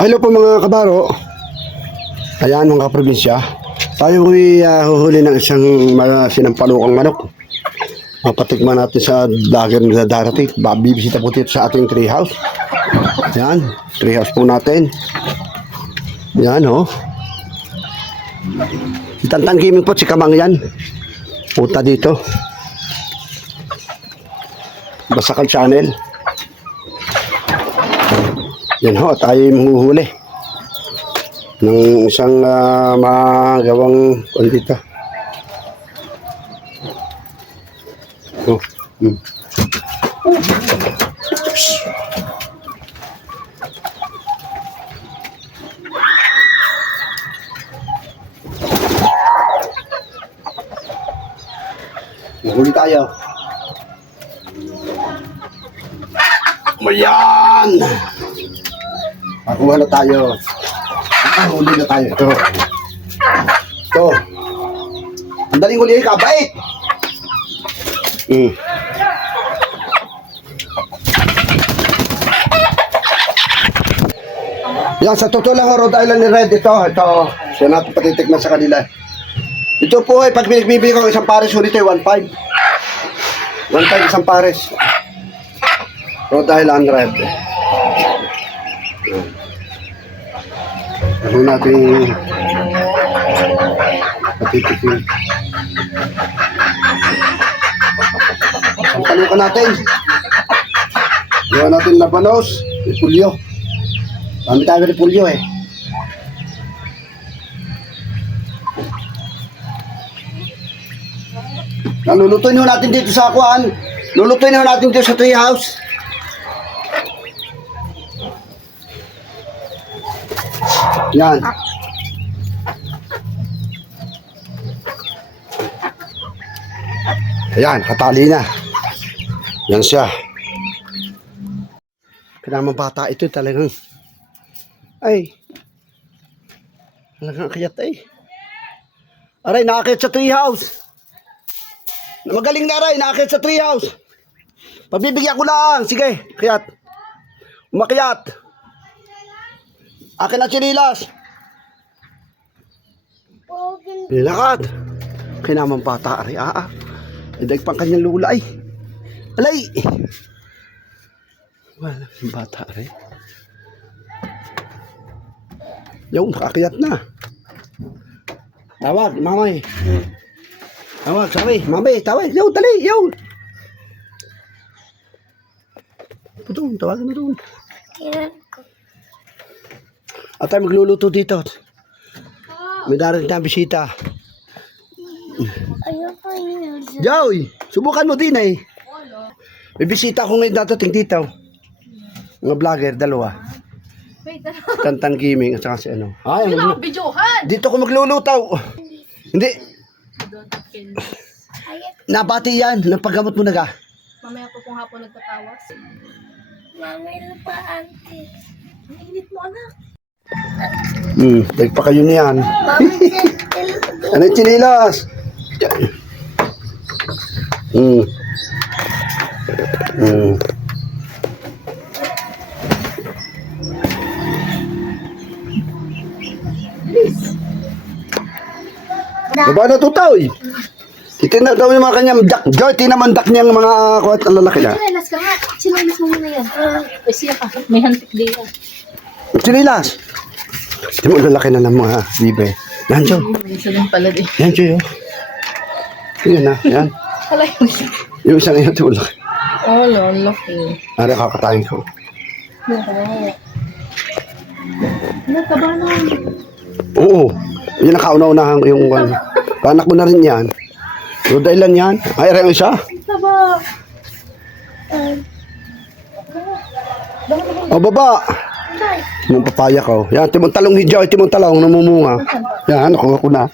Hello po mga kabaro. Ayan mga kaprobinsya. Tayo ay huhuli ng isang sinampalukang manok. Mapatikman natin sa dagat na darating. Bibisita po dito sa ating tree house. Ayan, tree house po natin. Ayan oh. Si Tantan Gaming po, si Kamang yan. Punta dito. Basakan Channel. Yan ho, tayo mahuhuli ng isang magawang dito. Oh, Mahuli tayo. Ayan! Pakuha na tayo. Huli na tayo. Ito. Ito. Ang daling huli ka, bait! Yan, sa totoo lang, Rhode Island ni Red, ito. So natin patitikman sa kanila. Ito po ay pag pinagbibigay ko isang pares, ulit ay 1.5. 1.5 isang pares. Rhode Island Red. Ano natin patitikin. Ang talukan natin. Gawa natin labanos, repulyo. Dami tayo repulyo eh. Lulutuin nyo natin dito sa akuan. Lulutuin nyo natin dito sa tree house. Yan. Ayan, katali na. Yan siya. Kailangan bata ito talagang. Ay. Talagang kayat ay. Aray, nakakit sa tree house. Magaling na aray, nakakit sa tree house. Pabibigyan ko lang. Sige, kayat. Umakyat. Akin ang sinilas. Nilakad. Kinamang bata, aray, Idag pang kanyang lula, ay. Alay! Wala, yung bata, aray. Yung, kakiyat na. Tawag, mamay. Tawag, sabi, mamay, tawag. Yung, dali, yung. Doon, tawagin mo doon. At tayo magluluto dito. May darating na bisita. Ayoko yun. Joy, subukan mo din eh. May bisita ko ngayon dadating dito. Mga vlogger, dalawa. Tantan Gaming at saka si ano. Ay, dito ko maglulutaw. Hindi. Nabati yan. Napaggamot mo na ka. Mamaya po kung hapon nagtatawas. Mamay pa, auntie. Ang init mo, anak. Dahil pa kayo niyan. Mami, Ano yung chinilas? Baba na tutaw eh. Itinag daw yung mga kanyang dak. Joy, tinamandak niyang mga kuwat ang lalaki na. Sinelas ka nga. Sinelas mo muna yan. Ay, siya ka. May hantik din yan. Chinilas. Di mo lalaki na ng mga bibe. Yan, Joy. May isa din pala din. Yan, Joy. Yan na, yan. Wala yung isa. Yung isang iyo, tulak. Oh, laki. Ari, kakatayin ko. Nakaba na. Oo. Yung nakauna-unahan yung anak mo na rin yan. Rhode Island yan. Ay, rin siya. Nakaba. O, baba. Yung papaya ko. Yan, timong talong hidyaw. Timong talong namumunga. Yan, nakuha ko na.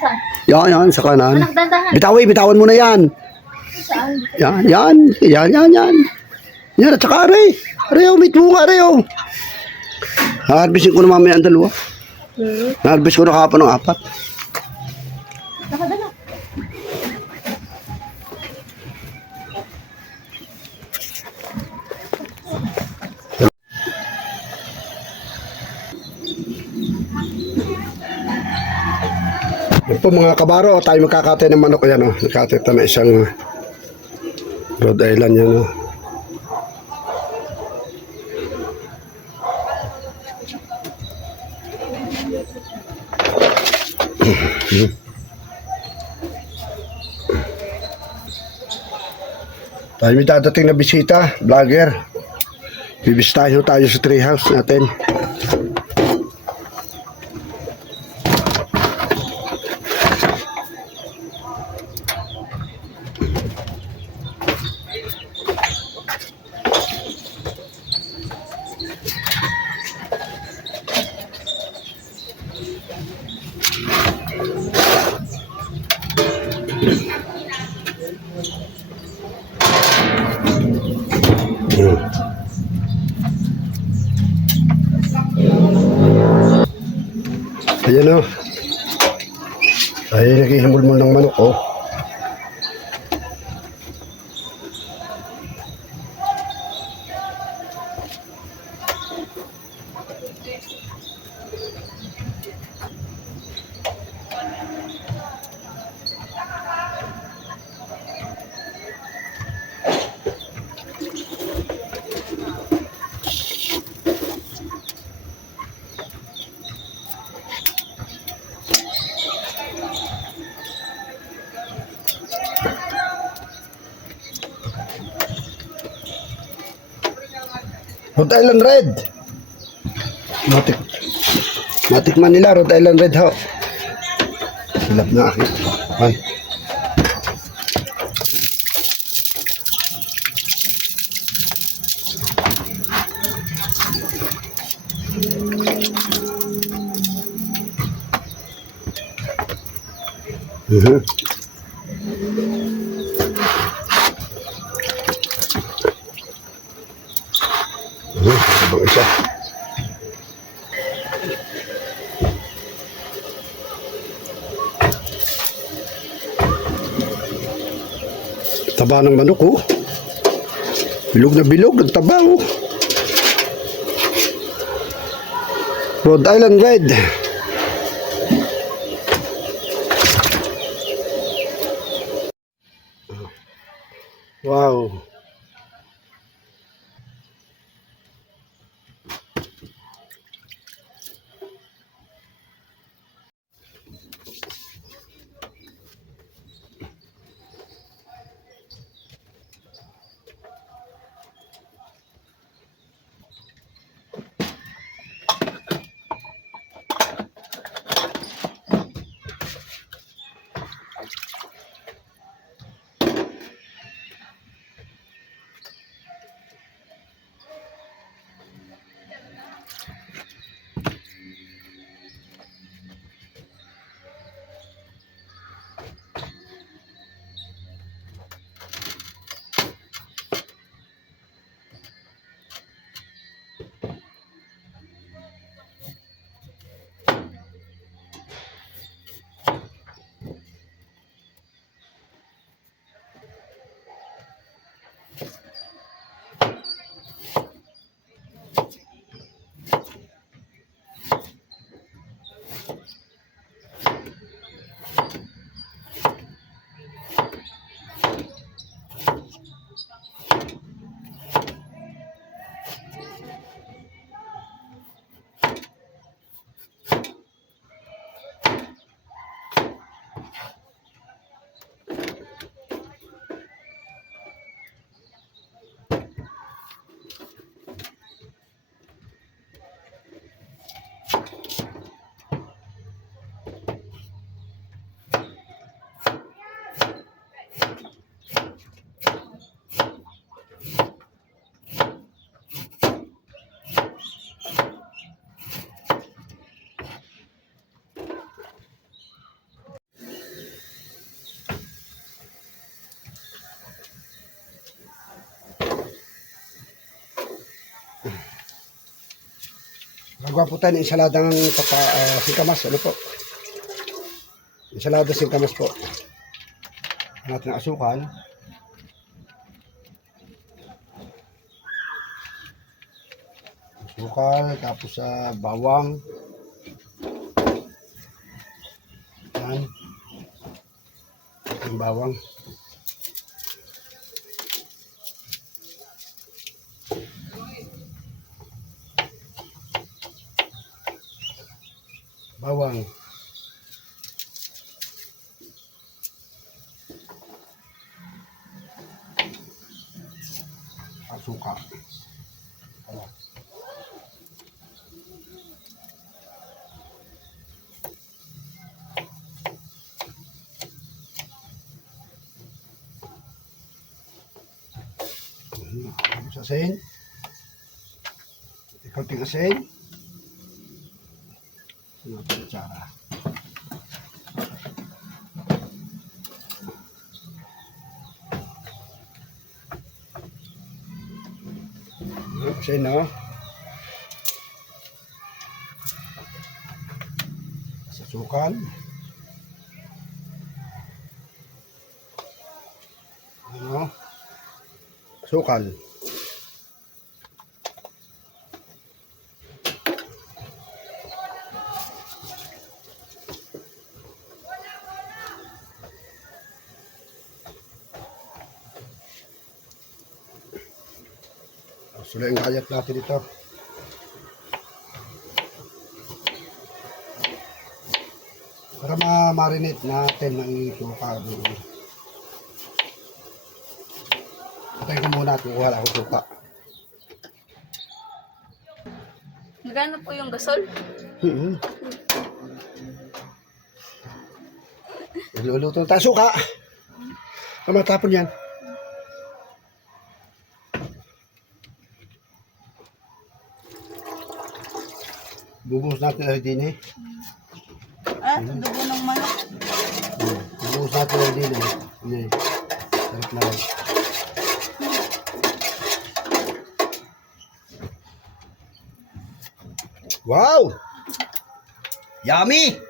Saan? Yan, sa kanan. Anak, dandahan. Bitawan mo na yan. Saan? Yan. Yan, at saka aray. Aray, may tunga, aray, harbisin ko na mamaya ang dalawa. Naharbis ko na kahapon ng 4. Nakadala. Yan po mga kabaro, tayo magkakatay ng manok. Ayan o, nakatay na isang Rhode Island yan o. Tayo may dadating na bisita, vlogger. Bibisitahin tayo sa treehouse natin. Ayan o. Ay, naghihimul-mul ng manok o. Rhode Island Red. Matikman nila Rhode Island Red ho. Silap na akin. Man. Abang isa. Taba ng manok oh. Bilog na bilog, nagtaba oh. Rhode Island Red. Wow. Nagawa po tayo ng ensalada ng singkamas. Ano po? Ensalada singkamas po. Natin ang asukal. Asukal, tapos bawang. Yan. Yung bawang. Bawang. Suka. Ayan. Sa asin. Konting asin. Natin tsara. Asin, no? Sasukan. Ano? Sukal. Sulayin ang kayat natin ito. Para ma-marinate natin ng suka. Patayin ko muna at kukuha ako suka. Magkano po yung gasol? Iluluto tayo suka. Matapon yan. Bubuhos natin ay din eh. Dugo ng manok. Bubuhos natin ay din eh. Hindi. Sarap na rin. Wow! Yummy!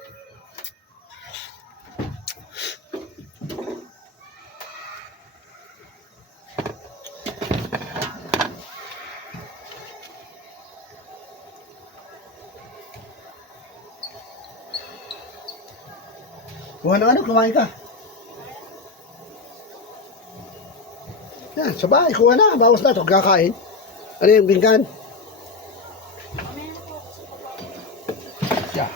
Kuha na ano, kumain ka. Yan, sabay, kuha na. Bawas na ito, kakain. Ano yung bingkan? Yeah.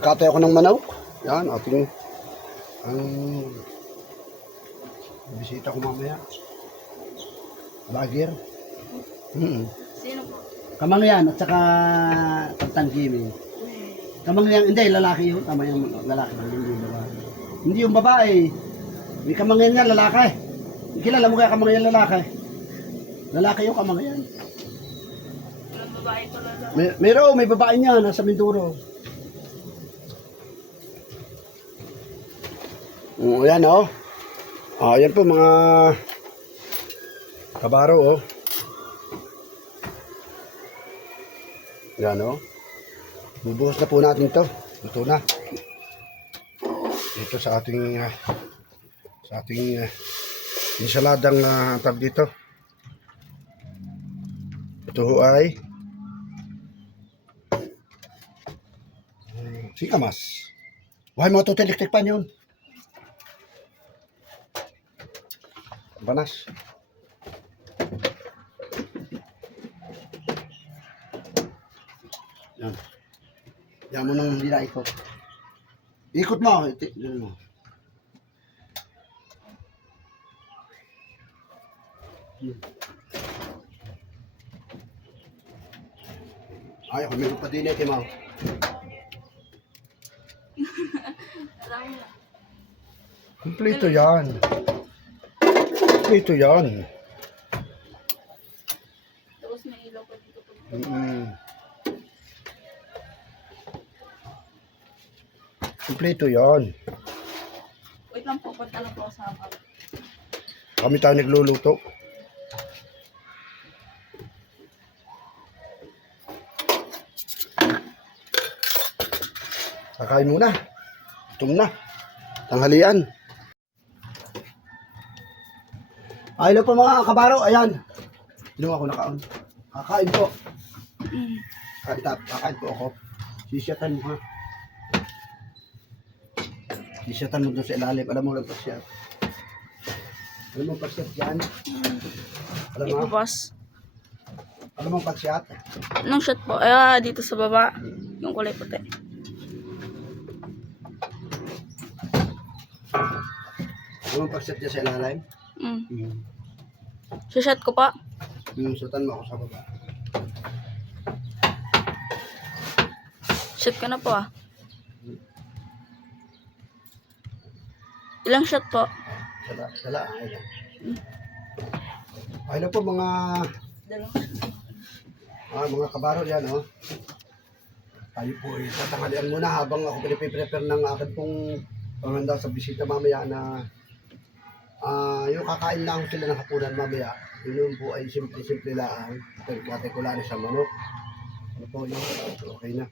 Ikatay ako ng manok. Yan, ating ang bisita ko mamaya. Lager. Sino po? Kamangyan at saka pagtanggimi. Kamangyan, hindi, lalaki yun. Tama yung lalaki lang, hindi yung babae. Hindi yung babae. May kamangyan nga, lalaki. Kilala mo kaya kamangyan lalaki? Lalaki yung kamangyan. Walang babae talaga. May babae niya, nasa Mindoro. Yan oh. Yan po mga kabaro oh. Yan oh. Bubuhos na po natin to. Ito na. Ito sa ating insaladang tab dito. Ito ho ay sikamas. Why mo ito tilik-tikpan yun? Banas. Yan. Yan mo nang hindi na ikot. Ikot mo. Yan mo. Ay, ako meron pa din ito, Mau. Kompleto yan. Kompleto yan. Tapos may ilaw pa dito. Kompleto yan. Wait lang po, punta lang po ako sa hapag. Kami tayo nagluluto. Kakain muna. Gutom na. Tanghalian. Hello po mga kabaro. Ayan. Inom ako nakaon. Kakain po. Kakain po ako. Sisiyatan mo ha. Sisiyatan mo doon sa ilalim. Alam mo lang pasyat. Alam mo pasyat yan? Alam mo? Boss. Alam mo pasyat? Anong shot po? Ay, dito sa baba. Yung kulay puti. Alam mo pasyat dyan sa ilalim? Shot ko pa. Yung sutan mo ako sa baba. Shot ka na po ah. Ilang shot po? Sala. Ayun po mga kabaro yan, oh. Tayo po ay tatanghalian muna habang ako piniprepare ng akin pong panghanda sa bisita mamaya na yung kakain lang sila ng hapunan mamaya. Yun po ay simple lang. Particular sa manok. Ano po yun? Okay na.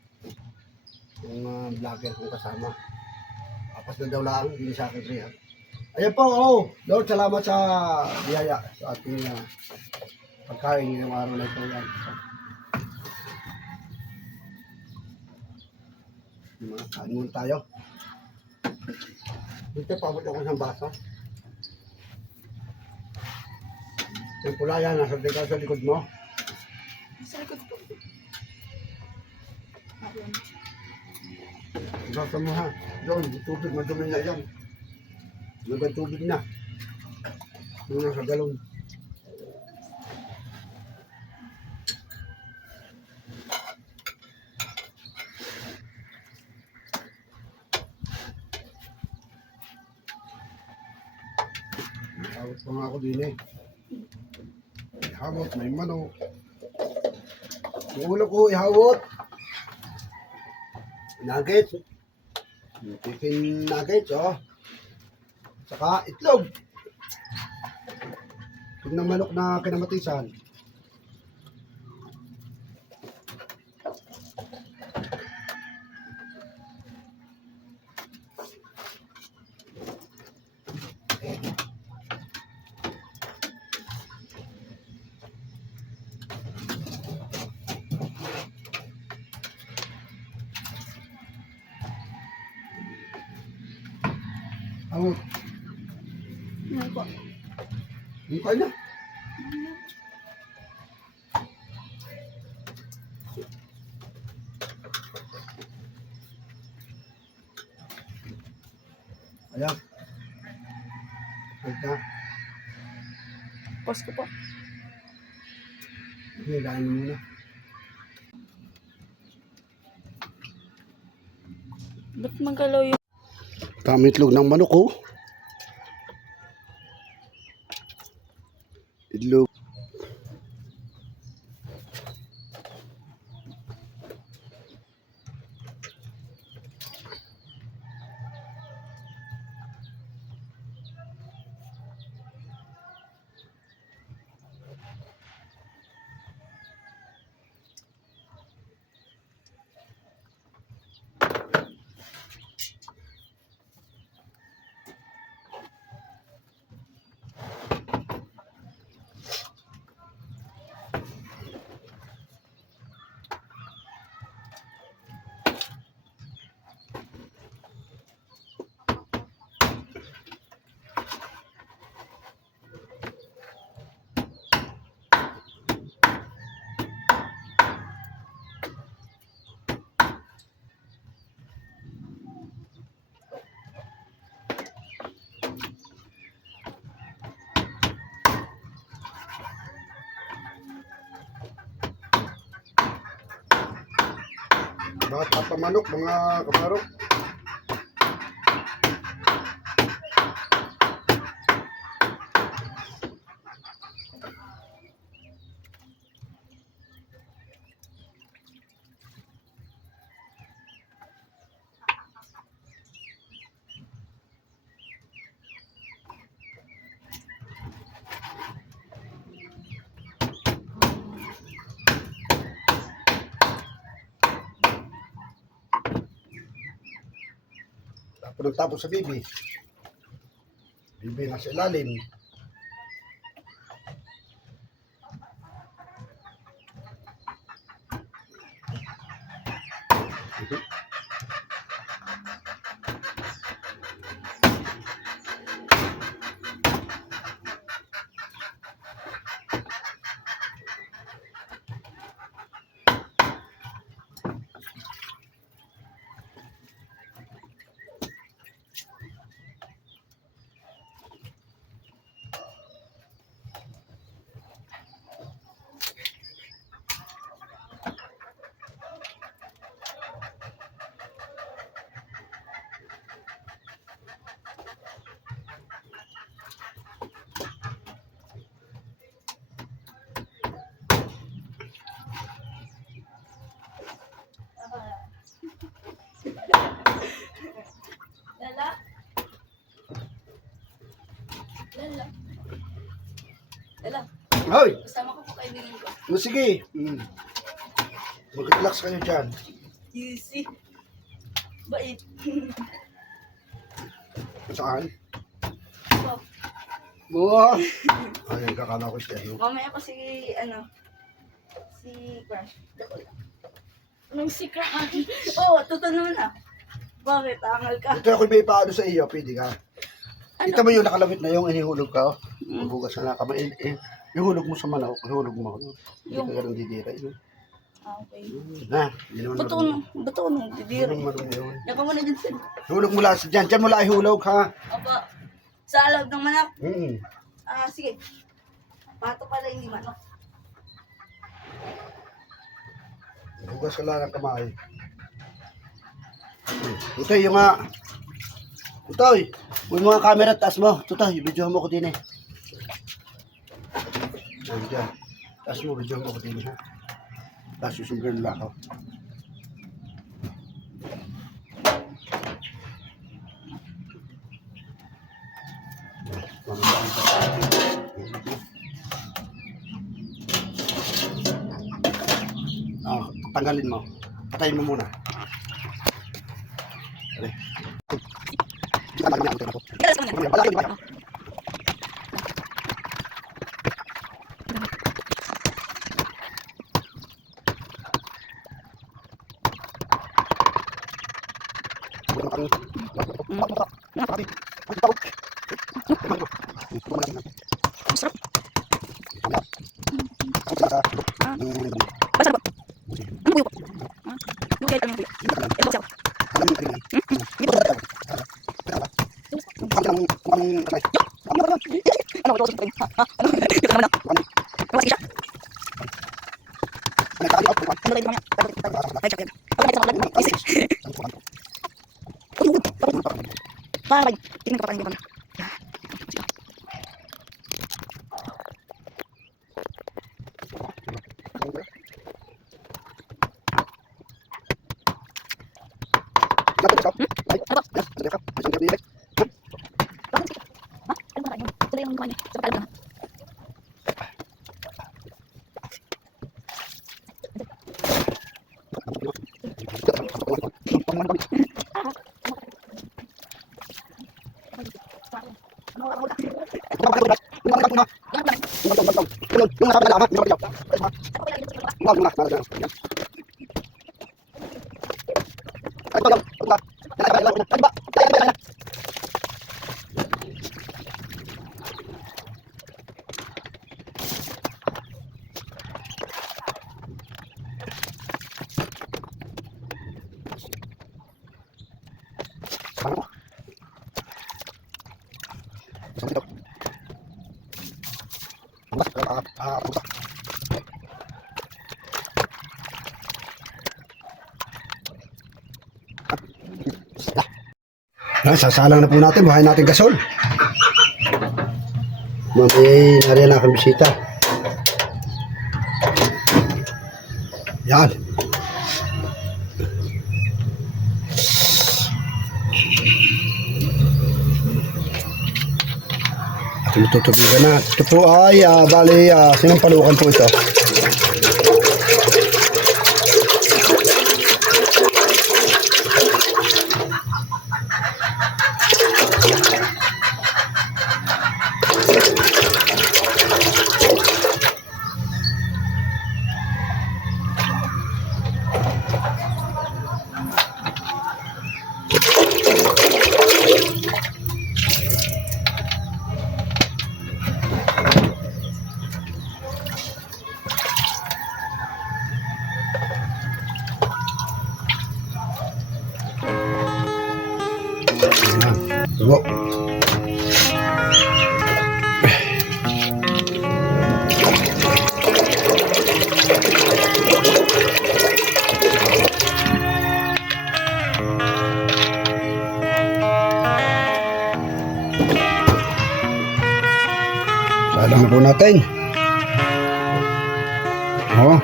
Yung vlogger kong kasama. Apas na daw lang, hindi sa akin rin. Ayan po, oh. Lord, salamat sa biyaya sa ating pagkain ngayong araw na ito. Yan. Kain muna tayo. Dito, pabot ako ng baso. Yung pula yan, nasa likod mo. Sa likod po. Basta mo ha. Doon, tubig, madumi na yan. Nagang tubig na. Doon na sa galon. Ihawot pa nga ako din eh. Ihawot, may manok. Yung ulo ko, ihawot. Nuggets. Chicken nuggets, oh. Saka itlog. Itlog ng manok na kinamatisan. Awot. Ano po? Yung kanya. Ayan. Ito. Pause ko po. Okay, kain mo muna. Ba't magalaw yung... Tama itlog ng manok, oh. Itlog. Bata pa manok, mga kaparok. Tapos sa bibi. Bibi nasa ilalim. Lala? Lala? Lala? Hoy! Kasama ko po kaibigan ko. Sige. Mag-relax kayo dyan. Easy. Bait. Saan? So, Buwa! Ayun, kakala ko siya. mamaya ko si Crush. Anong si Crush? Oo, tutanong na. Bakit? Angal ka? Ito ako may paano sa iyo, pwede ka. Kita mo yung nakalawit na yung inihulog ka, oh. Mabugas na kamay. Ihulog mo sa manok, ihulog mo. Hindi ka ganun didira. Okay. Na, hindi naman Bato ko nung didiri. Hindi naman marunong yun. Yaka mo na dyan sir. Ihulog mo lang dyan. Dyan mo lang ihulog, ha? Opo. Sa alab ng manok. Mm. Sige. Pato pala hindi manok. Bugas ka lang ng kamay. Utoy, yung nga. Utoy, huwag mo ang camera, taas mo. Tutoy, video mo ko din eh. Ayan dyan. Taas mo, video mo ko din ha. Taas susunggan lang ako. Tanggalin mo. Patayin mo muna. Dali. Sasalang na po natin, buhay natin gasol. May nariyan na akong bisita. Yan. Ating tutubigan na. Ito po ay, bali, sinampalukan po ito. Tubo. Salang na po natin. Oh.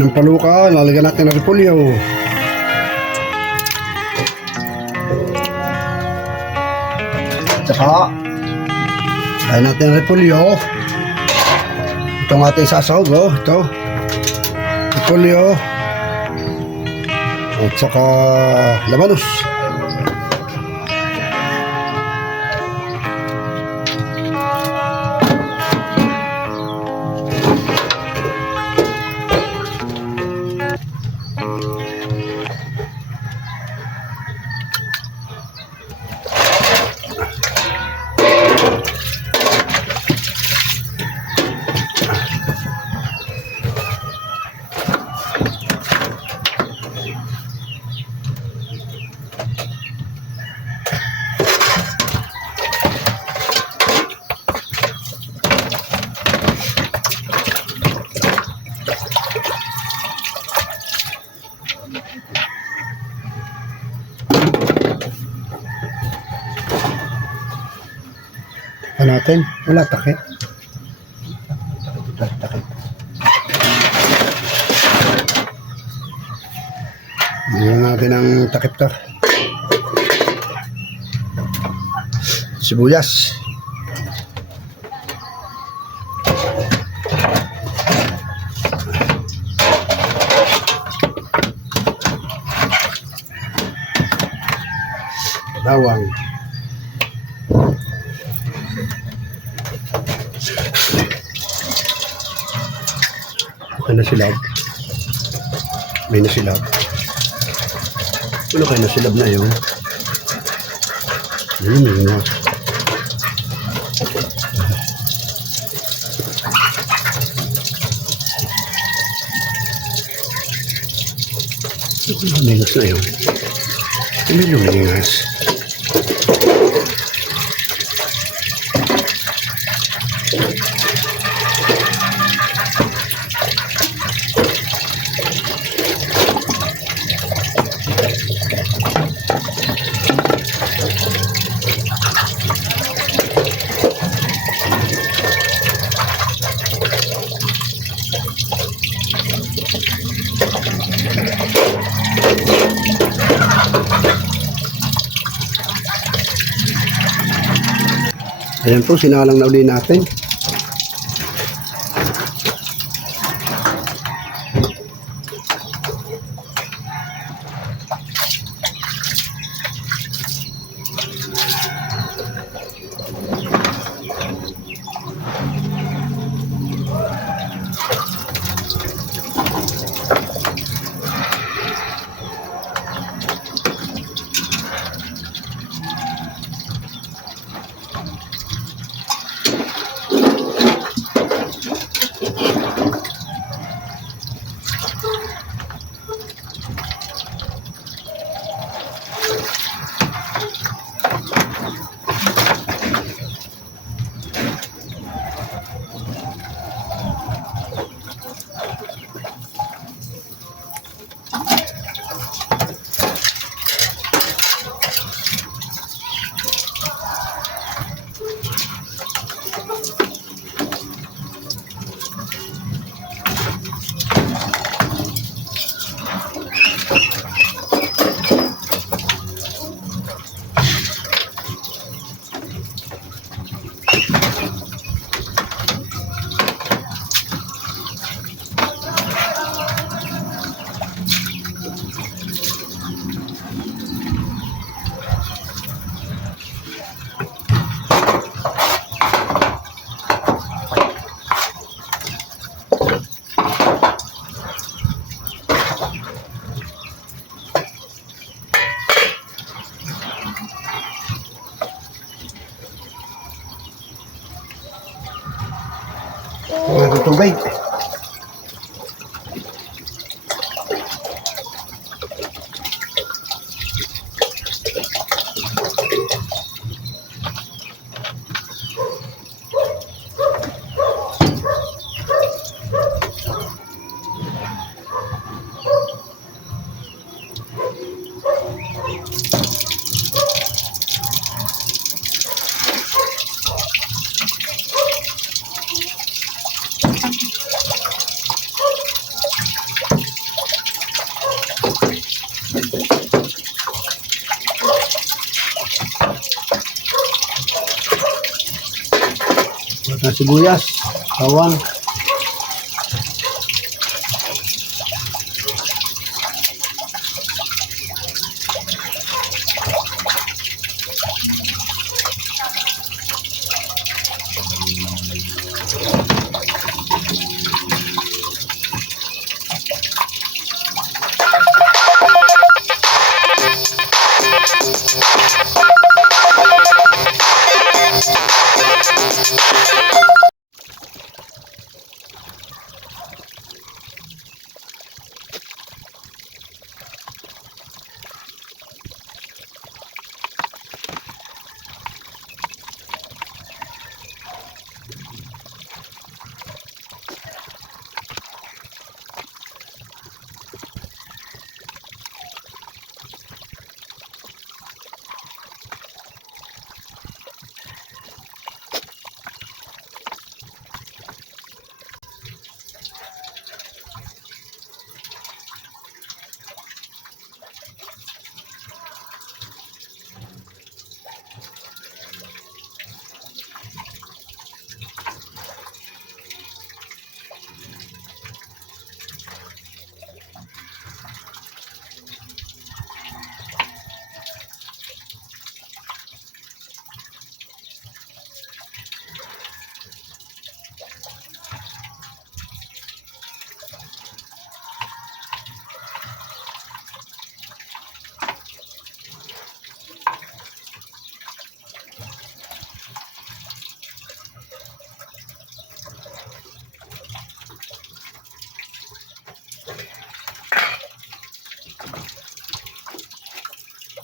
Yung paluka, lalagyan natin ng repolyo. Tsaka, lagyan natin ng repolyo. Itong ating sasahog, oh. Ito. Repolyo. At saka, labanos. Natin, wala takip. Takip. Bigyan natin ang takip-tak. Sibuyas. Bawang. Ito na silab. May nasilab. Ano kayo nasilab na yun? Yun nga. Mingas na yun. Medyo mingas. Ayan po, sinalang na uli natin. Tubig. At sibuyas, bawang.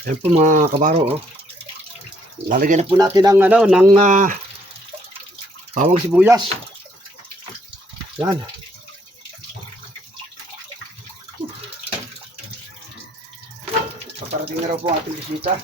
Ayan po mga kabaro, oh. Lalagyan na po natin ng bawang sibuyas. Yan. Paparating na raw po ang ating bisita.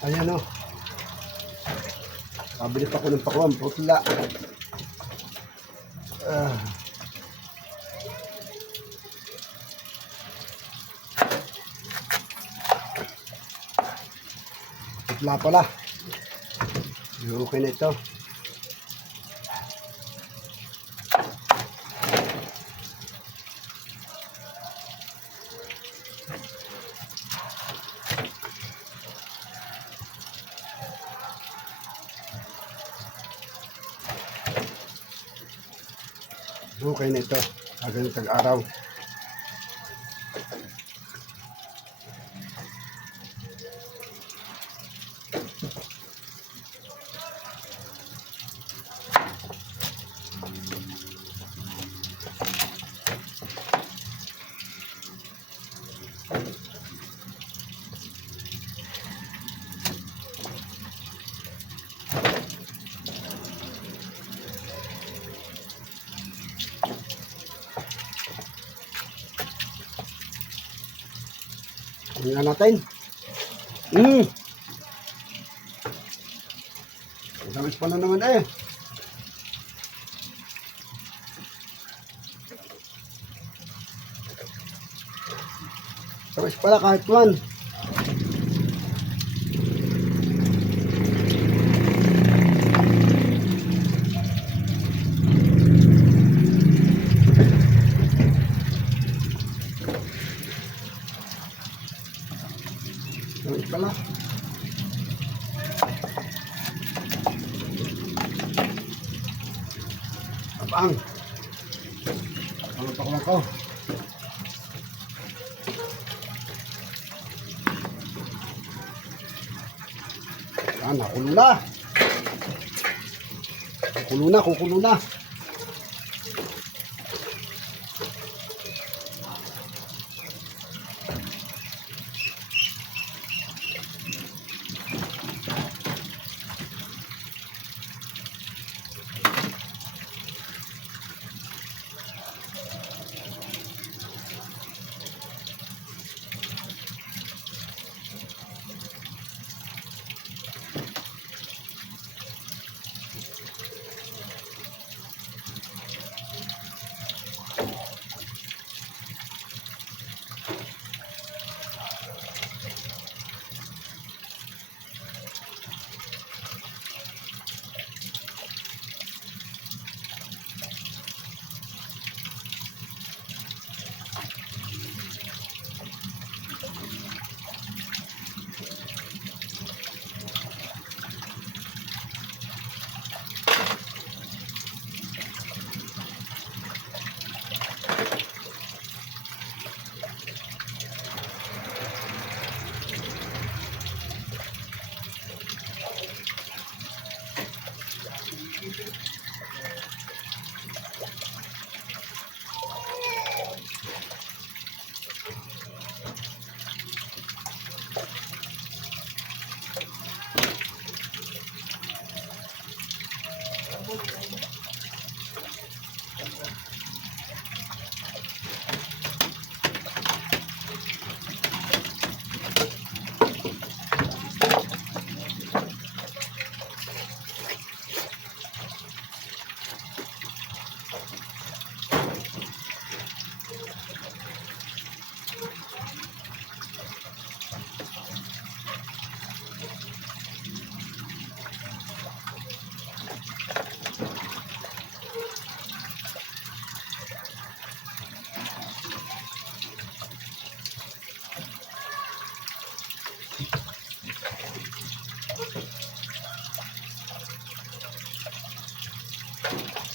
Ayan o. Pabili pa ko ng pakuan, putla. Putla pala. Okay na ito. Okay na ito. Agad tag-araw. Tingnan natin. Tamis pa na naman eh. Tamis pala kahit one. Tamis pala. Abang. Ano pa ko? Yan, nakulo na. Kukulo na.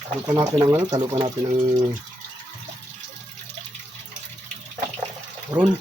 Talupan natin ang ano, talupan natin ang ron.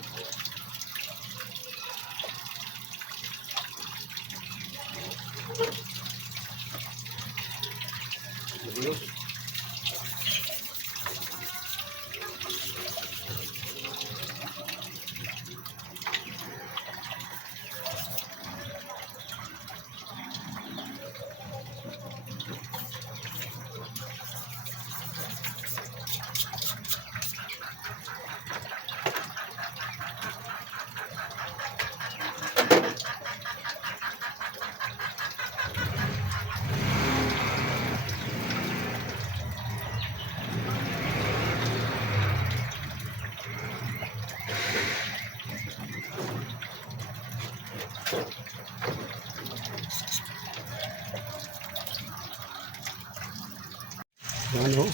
Ano?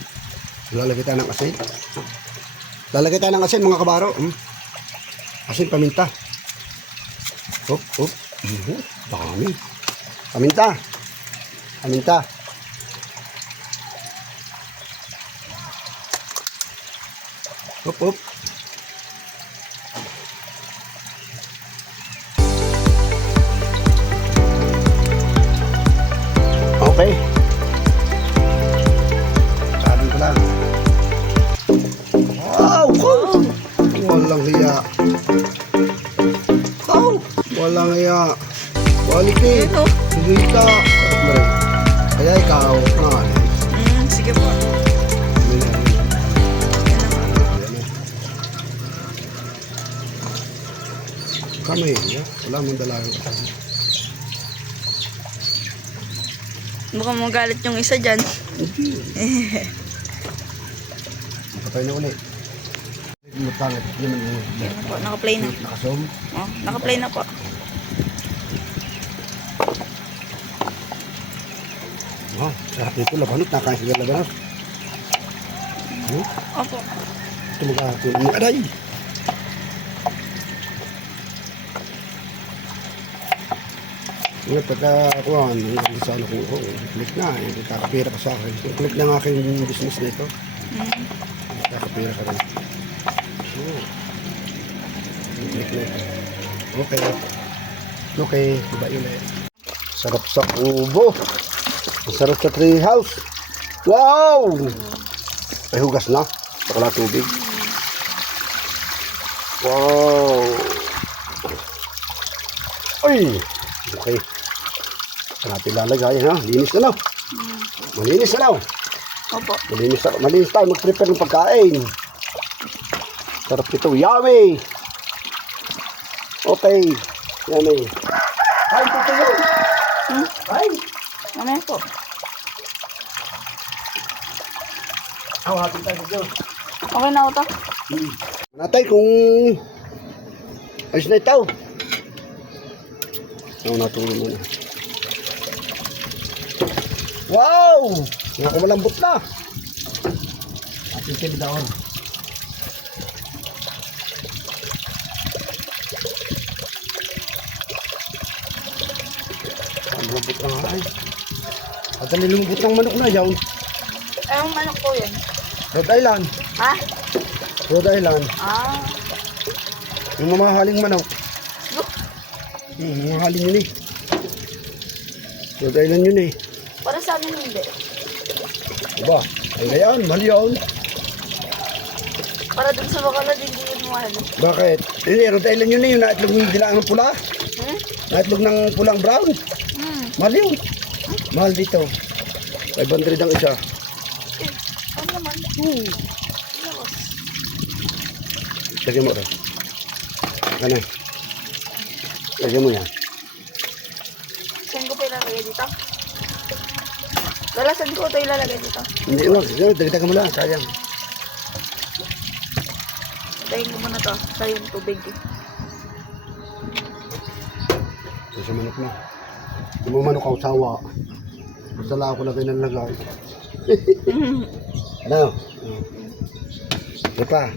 Lalagay tayo ng asin. Lalagay tayo ng asin mga kabaro. Asin, paminta. Hop, hop. Dami. Paminta. Paminta. Hop, hop. Okay. Sabi ko lang. Wow! Walang hiya. Oh! Walang hiya. Quality. Ano? Sigita. Kaya ikaw. Sige po. Kami, ya. Wala mong dalagang kasama. Baka magalit yung isa dyan. Makapay na ulit. Matangit. Yan ang Yan na po, naka-play na. nakasom. Oh, naka-play na po. Oh, sarap nito. Labanot. Nakain sila labanot. Opo. Ito magkakakulong mo. Aray! Ngayon, pagkakuhan, hanggang sa ano kung click na, kakapira ka sa akin. Kung click na ng aking business na ito, kakapira ka rin. Click na ito. Okay. Okay, diba yun eh. Sarap sa kubo. Ang sarap sa tree house. Wow! Ay hugas na. Saka na tubig. Wow! Ay! Okay. Saan natin lalagay, ha? Linis na lang. Malinis na lang. Opo. Malinis tayo. Mag-prepare ng pagkain. Sarap ito. Yummy! Okay. Yummy. Ay, ito yun. Ay! Mamaya po. Hawapin tayo dito. Okay na ako to. Natay kung ayos na ito. Ako natulog muna. Wow! Nga kumalambot na. Ating tinidaon. Lumabot na nga ay. At ang lumabot ng manok na yaw. Ay, yung manok po yun. Rhode Island. Ha? Rhode Island. Ah. Yung mamahaling manok. Mamahalin yun eh. Rhode Island yun eh. Para sa amin hindi. Diba? Ay na yan, mahal yun. Para dun sa Bacolod, hindi yun mahal. Bakit? Hindi, Rhode Island yun eh. Yung naitlog ng dilaang ng pula. Naitlog ng pulang brown. Mahal yun. Mahal dito. 500 ang isa. Ano naman? Lagyan mo rin. Ano? Lagyan mo yan. Saan ko pa ilalagay dito? Lala, saan ko ito ilalagay dito? Hindi, wag. Dagdagan mo lang. Sayang. Tayin ko muna to. Sa yung tubig eh. Ito sa manok na. Yung mga manok ang sawa. Basta lang ako lagay ng lagay. Ano? Ito pa.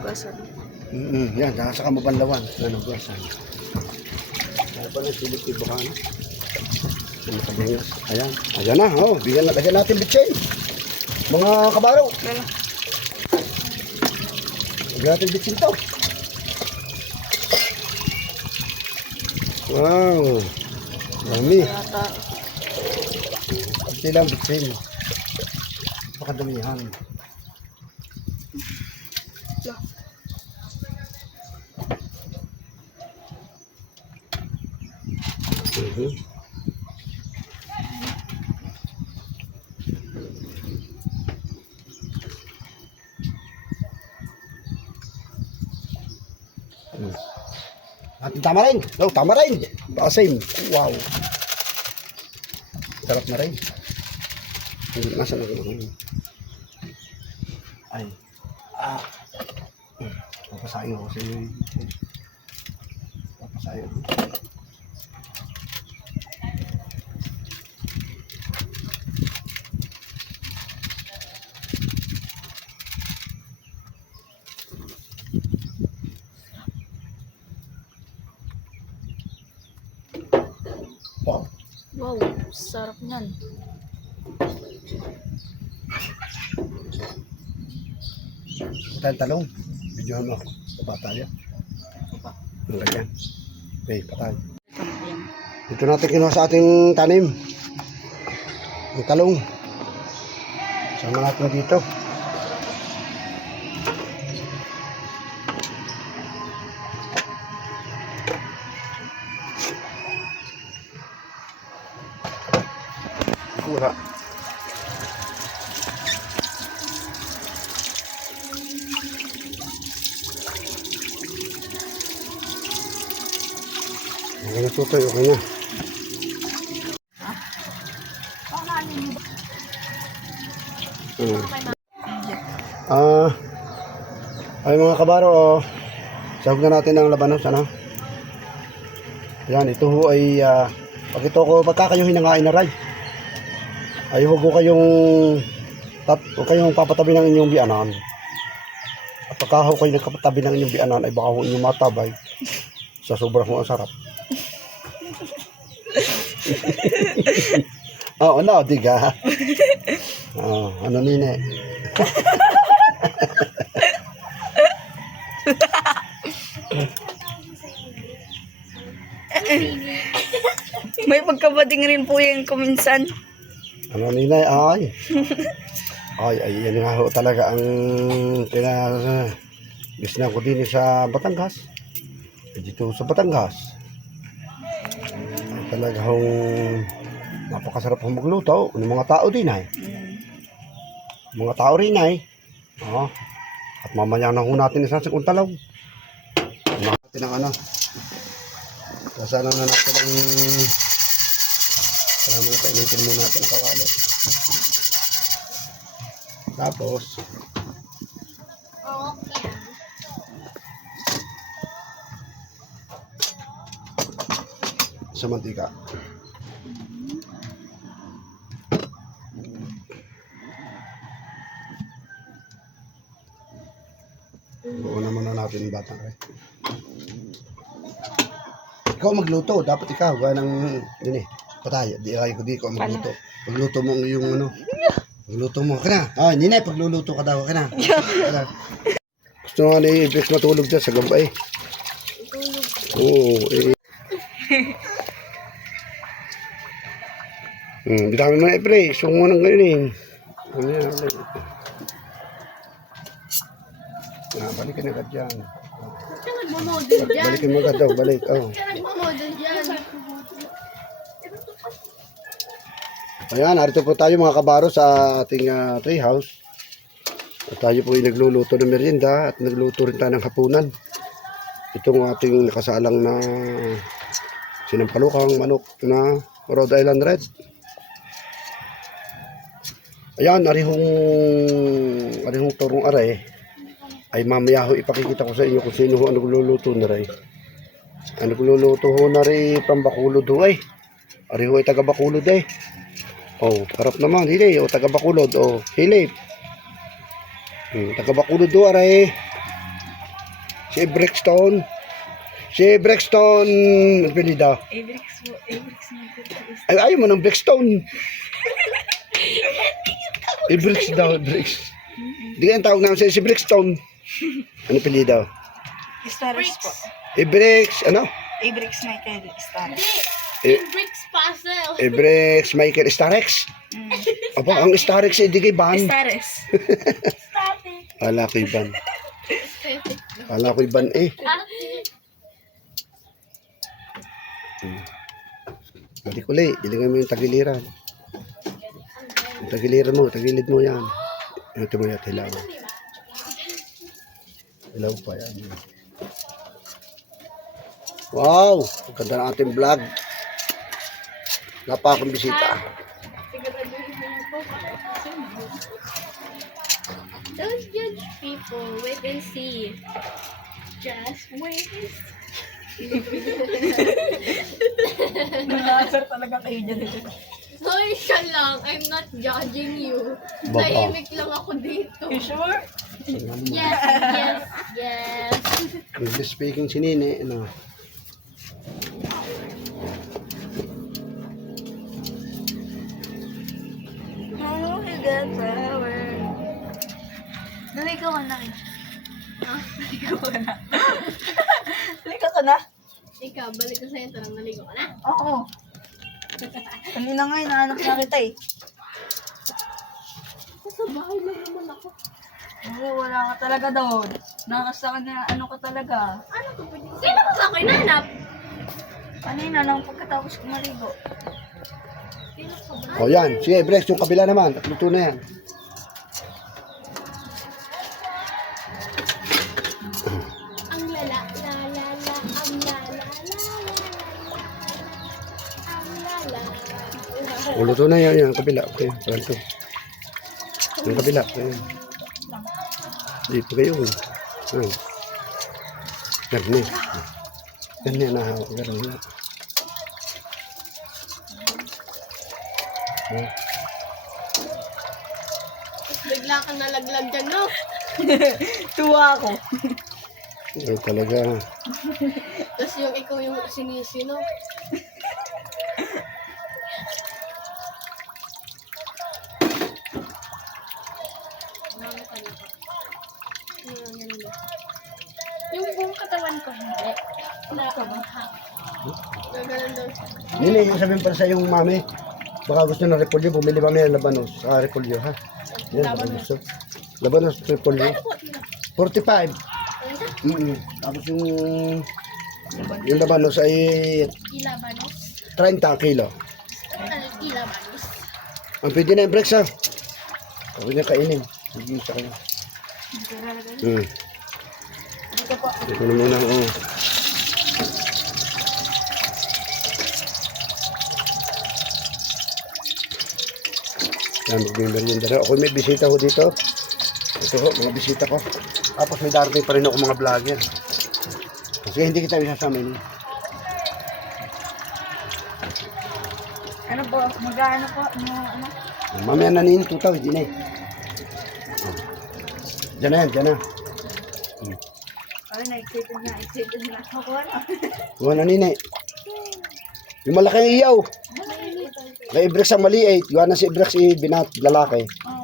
Gasan. Yan, saka mo banlawan. Ano, gasan. Kaya pa na silip yung baka na. Nakabingas. Ayan. Ayan na. Oh, lagyan natin bitsin. Mga kabaro. Lala. Lagyan natin bitsin to. Wow. Dami. Yata. Pati lang bitsin. Pakadamihan. Ating tamarin. No, tamarin. Asim. Wow. Sarap na rin. Nasa na rin. Ay. Papasahin ko kasi. Ayun. Wow. Wow, sarap niyan. Tayo talong. Videohan mo. Baba tayo. Ang ganyan. Okay, patay. Ayan. Ito natin kinuha sa ating tanim. Ang talong. Sama natin dito. Kuha. Okay na tutoy, okay na. Ay mga kabaro, sahog na natin ang labanos, ano? Yan, ito ho ay, pagka kayo hinangain na ray, ay huwag ko kayong, huwag kayong papatabi ng inyong bianan. At pagka ho kayo nagkapatabi ng inyong bianan, ay baka ho inyong matabay, sa sobrang ho ang sarap. Oo, no, diga. Ano nine? May pagkabading rin po yan kuminsan. Ano nine? Ay. Ay, yan nga ho talaga ang gisnan ko din sa Batangas. Dito sa Batangas. Talaga hong napakasarap hong magluto ng mga tao din ay. Mga tao rin ay. Oo. At mamaya na ho natin isang talaw. Natin ang ano. Kasana na natin ang para muna painitin muna natin ang kawali. Tapos sa mantika. Buo naman na natin yung batang rin. Ikaw magluto, dapat ikaw ganang din eh. Patay, di ko magluto. Pagluto mo yung ano. Pagluto mo kana. Ah, nina pagluluto ka daw kana. Gusto nga ni Ibig matulog dyan sa gabay. Oo, eh. Bitamin mo na i-pre. Sumo mo nang ngayon eh. Ano yan? Balikin agad dyan. Balikin mo agad daw, balik. Oh. Ayan, narito po tayo mga kabaro sa ating tree house. At tayo po ay nagluluto ng merienda at nagluto rin tayo ng hapunan. Itong ating nakasalang na sinampalukang manok na Rhode Island Red. Ayan, arihong turong aray ay mamaya ho ipakikita ko sa inyo kung sino ho ang nagluluto na rin. Ang nagluluto ho na rin pambakulod ho ay. Ariho ay taga-bakulod ay. Oh, harap naman, hili. O, taga-bakulod. O, hilip. Taga-bakulod ho aray. Si Brixton. Si Brixton. Nagpilida. Ay, ayaw mo ng Brixton. Brix daw, Brix. Di ang tawag namin sa si Brixton. Ano pili daw? Staris po. Brix, ano? Brix Michael Staris. Bricks puzzle. Brix Michael Starex. Aba, ang Starex ay di kay Ban. Staris. Wala ko'y Ban. Wala ko'y Ban eh. Balik ulit, ilagay mo yung tagiliran. Yung tagiliran mo, tagilid mo yan. Ito mo yan, hilaw. Hilaw pa yan. Wow! Ganda ng ating vlog. Wala pa akong bisita. Don't judge people. Wait and see. Just wait. Nangasar talaga kayo dyan. Hoy, siya lang. I'm not judging you. Baba. Tahimik lang ako dito. You sure? Yes, yes, yes. English speaking si Nini, ano. Oh, you got power. Naligaw ka na eh. Naligaw ka na. Naligaw ka na? Ikaw, balik ko sa'yo. Tarang naligo ka na. Oo. Kanina nga, hinahanap na kita eh. Sa bahay lang naman ako. Oo, wala ka talaga doon. Nakasa ka na, ano ka talaga. Ano ko pwede? Kailan ko ba ako hinanap? Kanina, nang pagkatapos ko maligo. Kailan ko ba? O yan, sige, Brex, yung kabila naman. Luto na yan. Ang lala, la la la, ang lala, la la la, ang lala. O, luto na yan, yung kabila. Okay, pronto. Yung kabila. Ayan. Dito kayo. Ayan. Garni. Garni na hawak. Garni na. Ayan. Bigla kang nalaglag dyan, no? Tuwa ako. Ay, talaga. Tapos yung ikaw yung sinisino. Yung buong katawan ko, hindi. Wala ka ba? Gagalan doon. Nini, yung sabihin para sa yung mami. Baka gusto ng repolyo, bumili ba may labanos? Ah, repolyo, ha? Yan, baka gusto. Labanos, repolyo. 45. Tapos yung labanos ay Ilabanos. 30 kilo. Ilabanos. Ang pwede na yung breaks, ha? Pwede na kainin. Sige sa kanya. Ito na muna, oh. Yan, magmimerienda na. Ako may bisita ko dito. Ito ho, mga bisita ko. Tapos may darating pa rin ako mga vlogger. Kasi hindi kita isasamin. Ano po? Mag-ano po? Ano? Mamaya na nin, tutaw, hindi na eh. Diyan na yan, diyan na. Ay, na-excited na. Ako ano? Huwag na nin eh. Yung malaking iyaw. Kay Ibrex ang maliit. Gawa na si Ibrex binat, lalaki. Oo,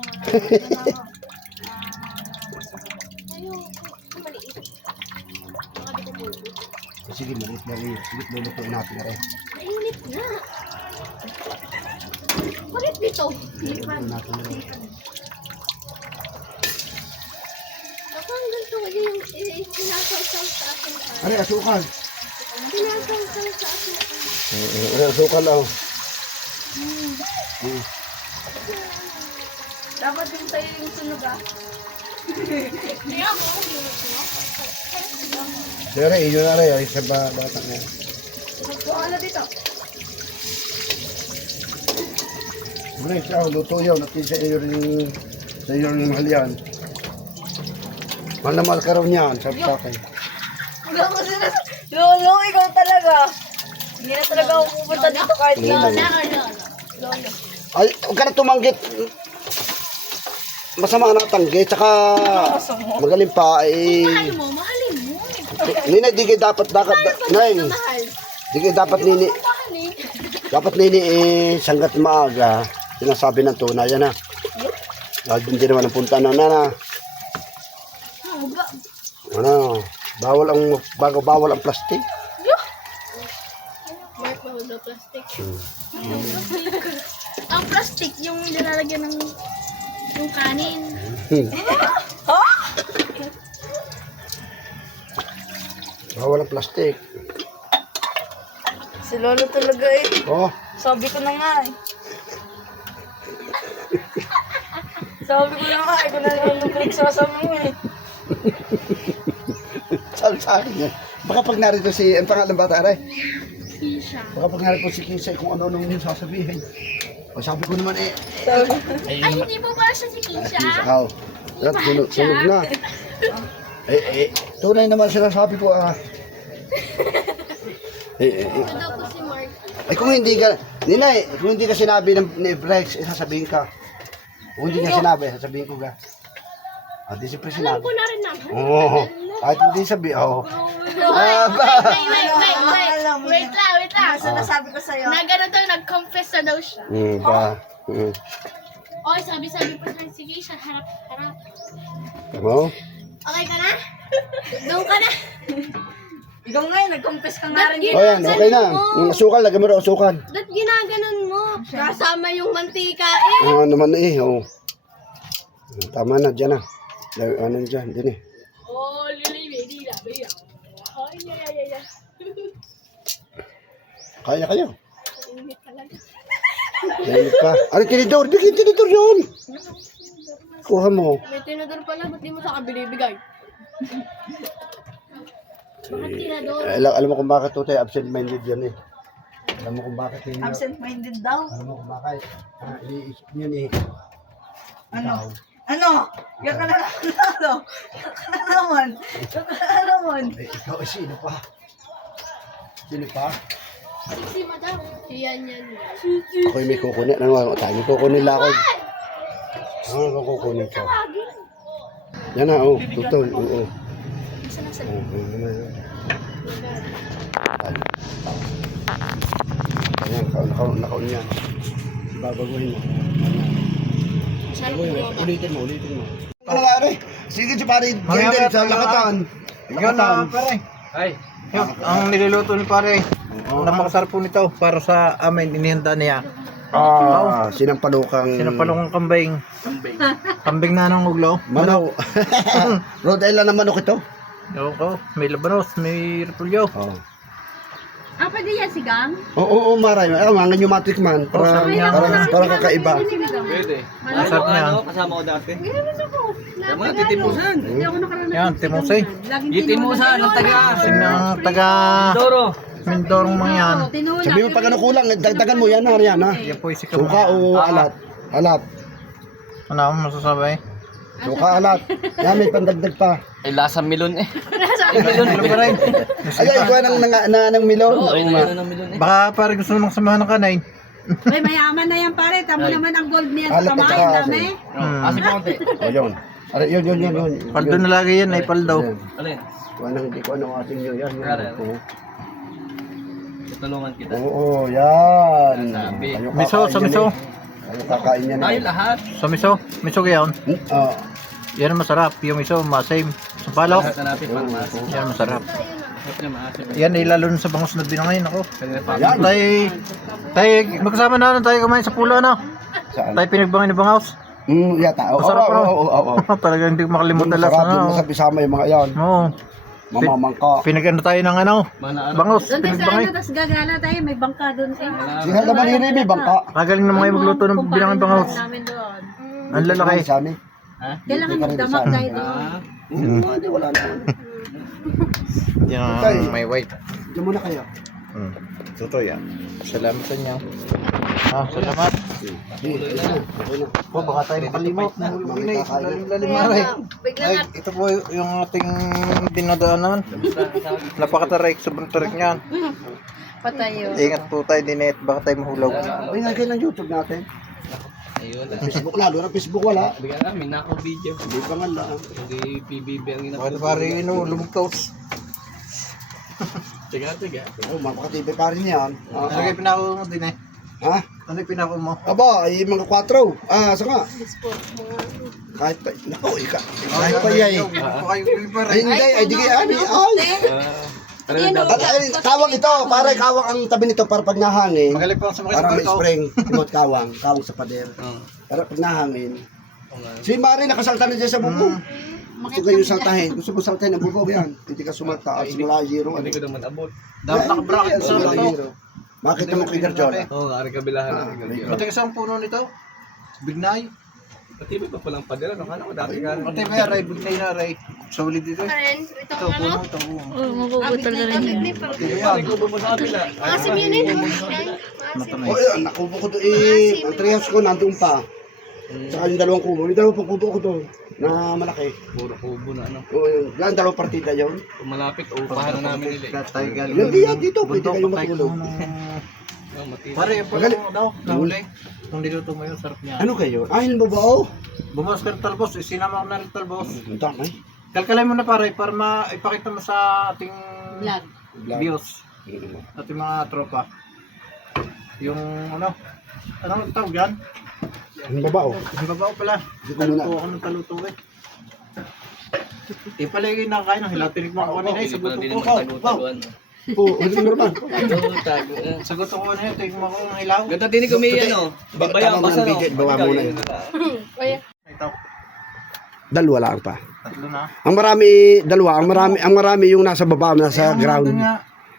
Sige, maliit na rin. Sige, lulutuin natin na rin. Mainit na. Bakit dito? Lulutuin natin na rin. Ako ang ganito kasi yung sinasawsaw sa akin. Ano, asukal? Sinasawsaw sa akin. Ano, asukal lang. Dapat yung sa'yo yung sunog ah. Hindi ako. Siyempre, yun na rin. Ay, sa bata na. Wala dito. Ibrex, luto yun. At sa iyo rin, sa iyo rin mahal yan. Mahal na mahal ka raw niyan, sabi sa akin. Wala ko Lolo, ikaw talaga. Hindi na talaga ako pupunta dito kahit Lolo. lang. Lolo. Ay, huwag ka na tumanggit. Masama na tanggit, tsaka magaling pa, Mahal mo, mahalin mo. Nini, di kayo dapat, Nay, Mahal. di kayo dapat, Nini, Mahalin. dapat, Nini, sanggat maaga, sinasabi ng tunay, yan ha. Dahil hindi naman ang punta na, ano, bawal ang plastic. Mark bawal daw plastic. Ang plastic, yung nilalagyan ng yung kanin. Bawal ang plastic. Si Lolo talaga eh. Oh, Sabi ko na nga eh. Sabi ko na nga eh, kung ano pinagsasama mo eh. sabi sa akin yan. Baka pag narito ang pangalan bata, aray. Kisha. Baka pag narito si Kisay kung ano yung sasabihin. O sabi ko naman Ay, hindi mo pala siya si Kisha. Ikaw. Sunog na. Tunay naman sinasabi ko Ito daw po si Mark. Ay kung hindi ka, Ninay, kung hindi ka sinabi ni Brex, sasabihin ka. Kung hindi ka sinabi, sasabihin ko ka. Di siyempre Alam sinabi. ko na rin naman. Oo. Kahit hindi sabi, oo. Wait lang. So, nasabi ko sa'yo. Na gano'n daw, nag-confess na daw siya. Ba? Oy, sabi pa sa sige siya, harap. Oo. Okay ka na? Doon ka na. Ikaw ngayon, nag-confess ka nga rin. O yan, okay na. Yung asukal, lagyan mo rin asukal. Ba't ginaganon mo? Kasama yung mantika eh. Oo naman oo. Tama na, dyan na. Ano dyan, din eh. Oh, lili, baby. Oh, yeah. Kaya na kayo. Init talaga. Dahil pa. Ano, tinidor? Bigyan tinidor yun. Kuha mo. May tinador pala, ba't di mo sa kabili-bigay? Bakit tinador? Alam mo kung bakit ito tayo absent-minded yan eh. Alam mo kung bakit yun. Absent-minded daw. Alam mo kung bakit. Iniisip yun eh. Ano? Yan ka na naman. Yan ka na naman. Eh, ikaw eh, sino pa? Sino pa? Si madam. Yan. Ako yung may kukunin. Ano tayo? May kukunin lakod. Ano kung kukunin ka? Yan na, tutol. Oo. Ayan, nakaon yan. Babaguhin mo. Ulitin mo. Ano nga rin? Sige, si pare, Jendel, sa lakatan. Lakatan. Ay, yun, ang niluluto ni pare. Napakasarap po nito para sa amin, inihanda niya. Sinampalukang... Sinapalong kambing. Kambing na ng uglaw. Manok. Rhode Island na manok ito. Oo, may labanos, may repulyo. Pwede yan, sigang? Oo, maray. Mga pneumatic man. Para kakaiba. Masarap niya. Kasama ko dati. Tama, titipusan. Yan, Timosay. Titimusan ng taga. Sinang taga Doro. Mindorong mga yan. Sabi mo pag ano kulang, dagdagan mo yan, Arian, ha? Yan po si Suka o alat? Alat. Ano ako masasabi? Suka, alat. Yan, may pandagdag pa. Ay, lasang milon eh. Ano pa rin? Ay, iguan ng milon. Oo nga. Ng milon eh. Baka pare gusto namang samahan ng kanay. Uy, mayaman na yan pare. Tamo naman ang gold niya sa Alat at kamay. saka Dami. Asi pa konti. O, yun. Aray, yun. Paldo na lagi yan, ay paldo. Alin? Hindi ko ano ating yun. Yan. Oo. Tutulungan kita. Oo, yan. Sabi. Kayo Miso, kakain sa yan miso. eh. Kayo kakain yan Tayo eh. lahat. Sa miso. Miso gayon. Yan ang masarap. Yung miso, masame. Sa palok. Lahat na natin para maasim. Yan masarap. Huwag na maasim. Yan ay lalo na sa bangus na binangayin ako. Kanina pa. Yan. Tayo, magkasama na tayo kumain sa pulo, no? Saan? Tayo pinagbangin ng bangaws. Yata. Oo, Masarap, no? oo. Talaga hindi ko makalimutan lahat Masarap na. yung masabi sama yung mga yan. Oo. Mamamangka. Pinag-ano tayo ng ano? Mana ano? Bangaws. Doon tayo sa Pinagbangay. tapos gagala tayo. May bangka doon eh. Sila naman yun may bangka. Kagaling na mga magluto ng binangin bangaws. namin doon. Ang lalaki. Sa amin. Ha? Kailangan magdamag tayo doon. Hindi, wala na. Yan ang may white. Diyan muna kayo. Totoo yan. Salamat sa inyo. Salamat. Okay na. Po, baka tayo makalimot. Nahulog lalim Kaya maray. nga, bigla Ay, nga. ito po yung ating dinadaanan. Napakatarik, sobrang tarik niyan. Patayo. Ingat po tayo din baka tayo mahulog. Ay, nagay ng YouTube natin. Ayun. Facebook lalo na Facebook wala. Bigyan namin na ako video. Hindi pa nga lang. Hindi PBB ang ina. Bakit pare lumugtos? Tiga. Oo, makakatibay pa rin yan. Ano kayo pinako mo din eh? Ha? Ano yung pinako mo? Aba, ay mga 4. Saka. Kahit pa, naku, kahit pa yay. Ay, hindi, ay, di kaya, ay. Kawang ito, para kawang ang tabi nito para pag nahangin. Magaling po sa mga Para may ito. spring, timot kawang sa pader. Para pag nahangin. Si Mari nakasalta na dyan sa bubong. Gusto kayo saltahin. Gusto mo saltahin ang bubong yan. Hindi ka sumalta. Simula zero. Hindi ko naman abot. Dapat nakabracket sa Simula ito. zero. Makita mo kay Garjola. Oo, ari kabilahan natin. Pati isang puno nito. Bignay. Pati ba pa palang padala? No? Kala ko dati ka. Pati may aray, bignay na aray. Solid dito. Karen, ito Ito, ano? puno ito. Mabubutol na rin yun. Ari ko ba sa kabila? Maasim yun eh. O yun, nakupo ko doon. Ang trihas ko nandun pa. Saka yung dalawang kubo. May dalawang kubo ko doon na malaki. Puro kubo na ano. Oo, yun. Yan, dalawang partida yun. Kung malapit, upahan na namin nila. Tayo galing. Hindi yan dito. Pwede kayong matulog. Pare, Magaling. pag daw, nahuli. Kung niluto mo yun, sarap niya. Ano kayo? Ay, ano ba ba? Oh. Bumas ka rin talbos, isinama ko na rin talbos. Ang damay. Kalkalay mo na pare, para maipakita mo sa ating Vlog. views, ating mga tropa. Yung ano tawag yan? Ang baba, oh. Yung babaw pala. Hindi ko muna. Taluto ako ng taluto eh. Pala yung nakakain ng hilaw. Tinig mo ako kanina eh. Sagot ko. Oo, hindi mo naman. Sagot ko kanina. Tinig mo ako ng hilaw. Ganda din ko may ano. Babayang Tama mo basa ng no. bigay, bawa muna yun. Kuya. Ito. Dalawa lang pa. Tatlo na. Ang marami, dalawa, ang marami yung nasa baba, nasa Ayun, ground. nandun nga.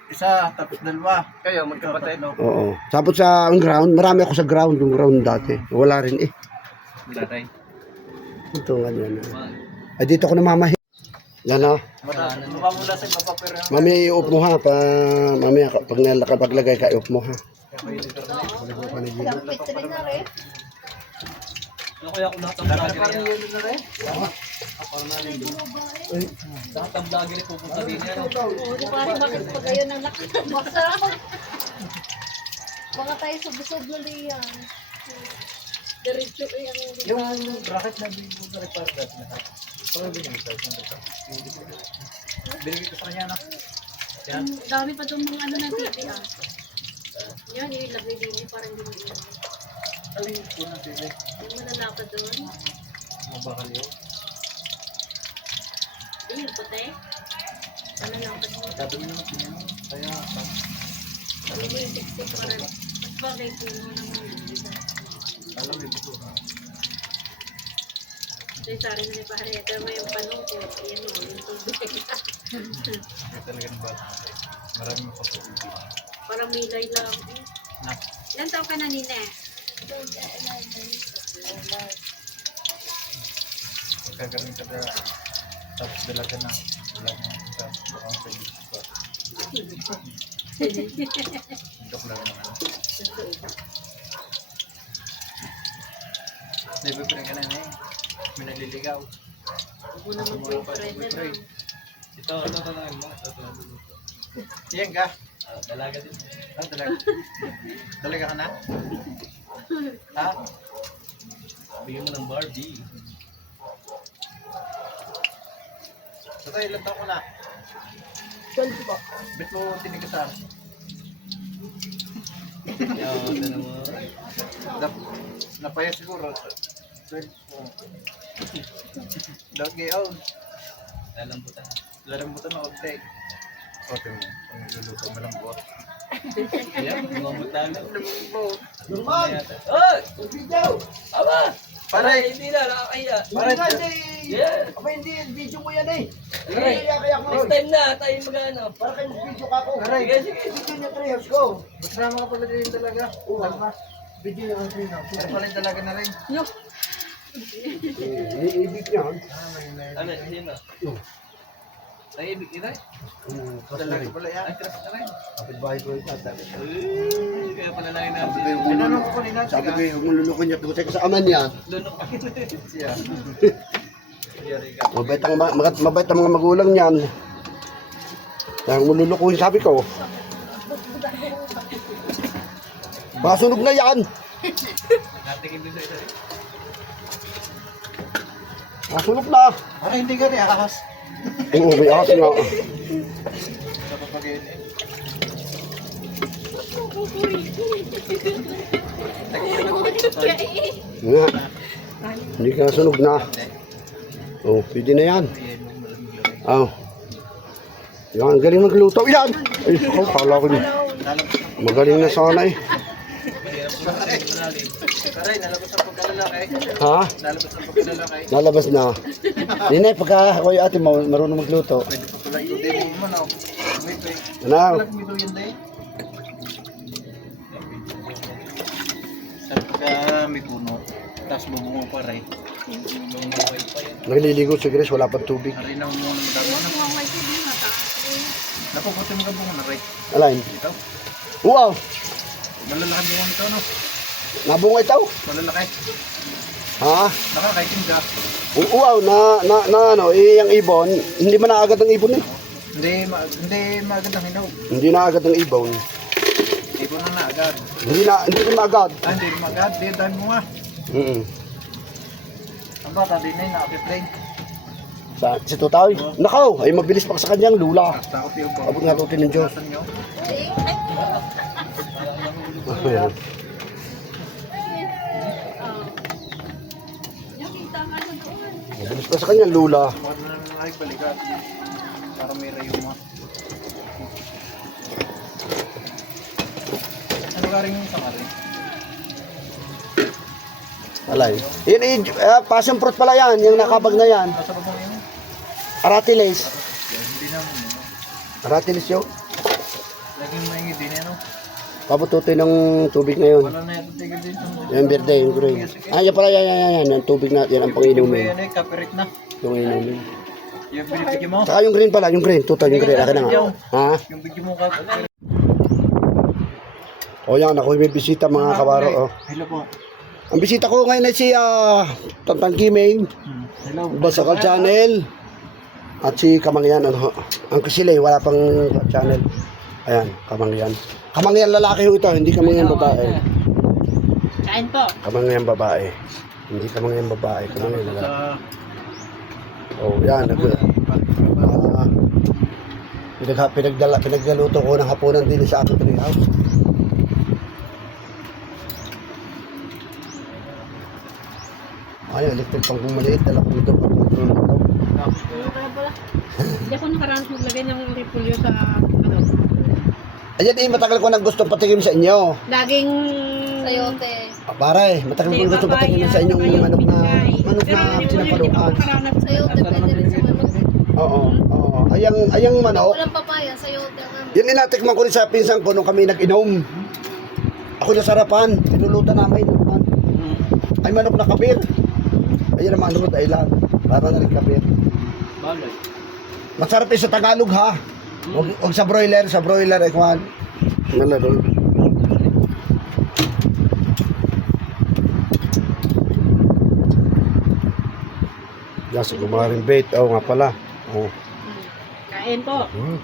Isa, tapos dalawa. Kayo, magkapatid. Oo. Tapos sa ang ground, marami ako sa ground, yung ground dati. Wala rin eh. Tatay. Ito nga yan. Ay, dito ako namamahi. Yan o. Mukha mula sa baba pero Mami, i-off mo ha. Mami, pag naglagay ka, i-off mo ha. Kapit rin na rin. Ano kaya kung parang yun na rin. nakatamblagin pupunta din yan. Oo, di ba rin bakit pa kayo nang nakabasa? Baka tayo subsub na liyan. Diretso eh ang Yung bracket na binigay ko sa repardat na. Pag binigay ko sa binigay ko sa kanya na. Yan. dami pa itong mga ano ng TV ah. Yan, ilagay din para hindi mo iyan. Alin ko na sila. Yung manalapad doon. Mabakal yun. Ayun, puti. Manalapad mo. Sabi mo naman siya. Kaya Hindi yung tiksik para mas bagay po mo naman yun. alam mo ito. Ito yung sari na ni Pahari. Ito mo yung panong ko. Ayan mo, yung tubig. Ito talaga ng bata. Marami mo kapatid. Parang milay lang. Na. Ilan taon ka na, Nina? Kagaling ka na. Tapos dalaga na. Wala mo. Baka mo pwede. Joke lang naman. Nagpipring ka na niya eh. May nagliligaw. Ako naman po yung friend na lang. Ito lang mo. Iyan ka. Dalaga din. Dalaga. Dalaga ka na? Ha? Bigyan mo ng Barbie. So tayo, ilan taon ko na? 12 po. Bet mo tinigasan? Yan, mo. Napaya siguro. 12. Dapat gayaw. Lalambutan. Lalambutan na konti. Ote mo. Kung niluluto malambot. Ayan, gumamot tayo. Normal! Oy! Aba! Pare! Hindi na, nakakaya. Pare! Yeah! Aba hindi, video mo yan eh. Aray. Kaya ko. Next time na, tayo mag-ano. Para kayo video ka ko. Aray! Sige, sige. Video niya 3 years ko. Masama ka pala din talaga. Dalawa. Video niya 3 years. Pero pala talaga na rin. Ibig niya. Ano, sino? Naibig ina? Talaga pala yan. Ay, crush na rin. Kapit-bahay ko ito. Kaya pala lang natin. Tinanong ko kanina Sabi ko siya. yung mululukon niya. Kasi sa aman niya. Lunok pa kita. Siya. Mabait ang mga magulang niyan. Kaya mululukuhin sabi ko. Masunog na yan. Natingin din sa isa. Masunog na. Para hindi ka rin ahas. Oo, may ahas nga. Sa papagayin eh. Nga. Hindi ka sunog na. Oh, pwede na yan. Oh. Yan, ang galing magluto. Yan! Ay, kala ko din. Magaling na sana eh. Pare, nalabas ang pagkalalaki. Ha? Nalabas ang pagkalalaki. Nalabas na. Nina, pagka ako yung ate mo, marunong magluto. Pwede pa pala hindi mo man ako. Wait, wait. Ano? Walang mito yun dahil. Sa pagka may puno, tapos bubungo pa rin. Bumuhay pa yan. Nagliligo si Grace, wala pang tubig. Narinaw mo na madami na. Napaputi mo ka bungo na rin. Alain. Ito. Wow! Malalaki bungo nito, no? Nabunga ito. Malalaki. Ha? Nakakaitinda. Uaw, na ano, yung ibon, hindi man naagad ang ibon eh. Hindi magandang hinog. Hindi na agad ang ibon. Ibon na agad. Hindi na maagad. Hindi magad. Di dahil mo nga. Ang bata din na nakapiplay. Si Tutay, nakaw, ay mabilis pa sa kanyang lula. Takot yung po. Abot nga tutin ng Diyos. Nyo. Ayan. Nakita ka na doon. Mabilis pa sa kanyang lula. Bakit mo naman ay balikat. Para may rayuma. Ano ka rin yung sangari? Alay. Yan, passion fruit pala yan, yung nakabag na yan. Nasa babang yun? Aratiles. Hindi naman yun. Aratiles yun. Laging maingi din yan. Pabututin ng tubig na yun. Wala na yung tigil din. Yung verde, yung green. Ah, yan pala, yan. Yung tubig na, yan ang May pang-inumin. ano eh, kapirit na. Yung inumin. Yung binibigyan mo. Saka yung green pala, yung green. Tutal, yung green. Akin na nga. Ha? Yung bigyan mo kapirit. O yan, ako may bisita mga kabaro. Oh. Hello po. Ang bisita ko ngayon ay si Tantan Kiming, Hello. Basakal Channel, at si Kamangyan. Ano, ang Kisile, wala pang channel. Ayan, Kamangyan. Kamangyan lalaki ho ito, hindi Kamangyan babae. Kain po. Kamangyan babae. Hindi Kamangyan babae, Kamangyan lalaki. Sa Oh, yan. Pinagdaluto ko ng hapunan din sa aking treehouse. Ay, electric pang maliit. Dala ko ito pang magluluto. Hindi ako nakaranas maglagay ng repolyo sa ano. Ayan eh, matagal ko nang gusto patikim sa inyo. Laging sayote. Pare, matagal ko gusto patikim sa inyong manok na sinapalukan. Sayote pwede rin sa manok. Oo. Ayang manok. Walang papaya, sayote ang ano. Yan inatikman ko rin sa pinsan ko nung kami nag-inom. Ako nasarapan. Tinulutan namin. Ay manok na kapir. Ayan ang manok na ilan. Para na rin kapir. Balay. Masarap sa Tagalog ha. Huwag sa broiler. Sa broiler ay kuhan. Nalaro. Yes, kumaring bait. Oo nga pala. Oh. Kain po. Mm.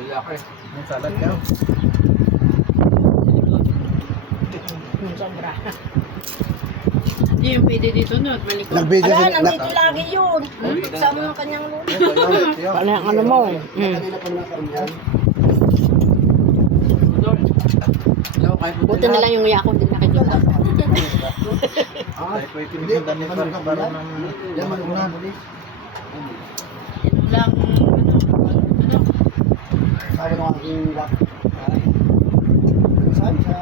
lalaki. Yung salad ka. Sobra. Hindi yung pwede dito no, malikot. Nag-video Ala, sin- nandito lagi yun. Sama ng kanyang luto. Paano yung ano mo? Kanina pa nakaroon yan. Buti na lang yung yako din nakikita. Ah, Ay, pwede tinitindan ni Parang Baro ng... yan manunan. Yan lang, ano. Sabi ng aking lap. Sabi sa...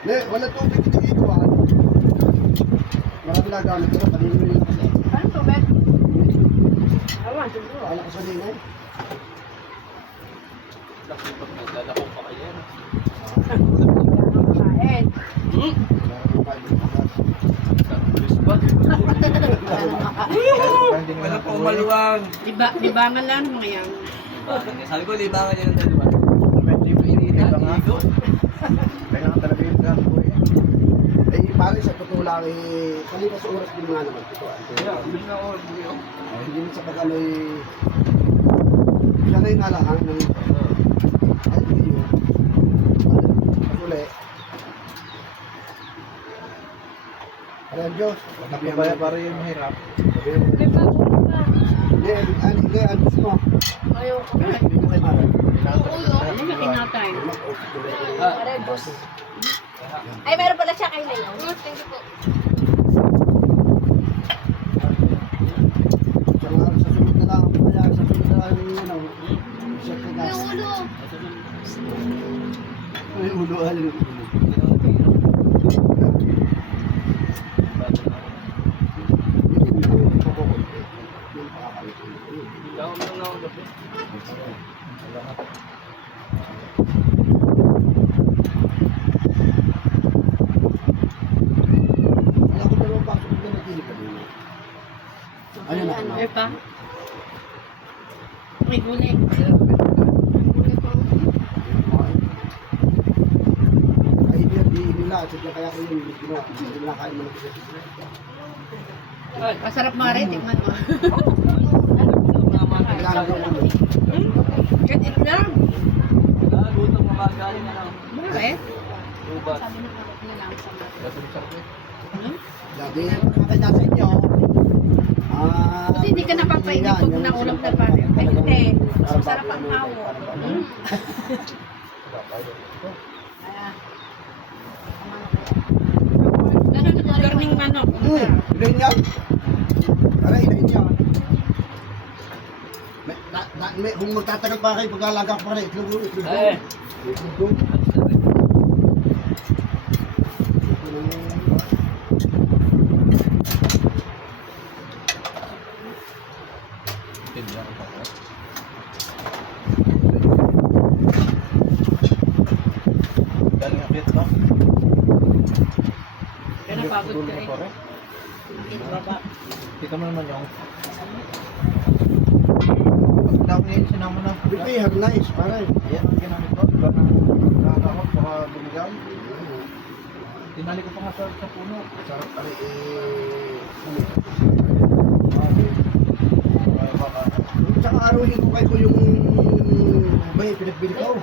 Ne, wala tubig dito dito ah. Marami na gamit ito. Kanina nila kasi. Ano to, Bek? Awan, siguro. Wala ko sa dinay. Naglalako pa kayo. Kain. Wala pa umaluwang. Libangan lang mga yan. Sabi ko, libangan niya ng dalawa. Medyo pinili ka nga. Kaya nga talaga yung gambo eh. Eh, pare sa totoo lang eh, kanina sa oras din nga naman ito. Bilis na ako. Hindi mo sa pag-ano eh, siya na yung alahan ng ay, hindi yun. Uli. Alam Diyos, Napabaya para yung mahirap. Hindi, alis mo. Ayoko. Hindi mo kay Mara. Ano na kinatay? Ay, meron pala siya kay Leo. Thank you po. Sa sunod na lang, kaya sa sunod na lang yung ano, siya ka gas. May ulo, alin yung ulo. Ikaw lang na ako gabi. Wala ko dalawang pasok na nagkili ka din. Ano na? Eh pa? May guling. Ay, hindi nila. Sadya kaya ko yung ginawa. Hindi nila kain mo na kasi. Masarap mare, tikman mo. Kailangan ko ano. Kahit ito lang. Lutong mamagaling na lang. Bakit? Ubat. Sabi na ulit na lang sa mga. Sabi, makakita sa inyo. Kasi hindi ka napapainit pag naulog na pare. Ay hindi. Mas masarap ang hawo. Ganun ang garning manok. Ilayin niya. Aray, ilayin niya. Kung magtatagal pa kayo, pag-alaga pa rin, itlog. Eh. Itlog. Galing ang pit, no? Kaya napagod ka eh. Baba. Kita mo naman yung... Pagkatapos niya, sinama na. Prepare, nice, pare. Ayan ang ginamit ko. Diba na nakakawak, baka bumigaw. Tinali ko pa nga sa puno. Sarap pare, Baka... Tsaka aruhin ko kayo yung may pinagbili ko.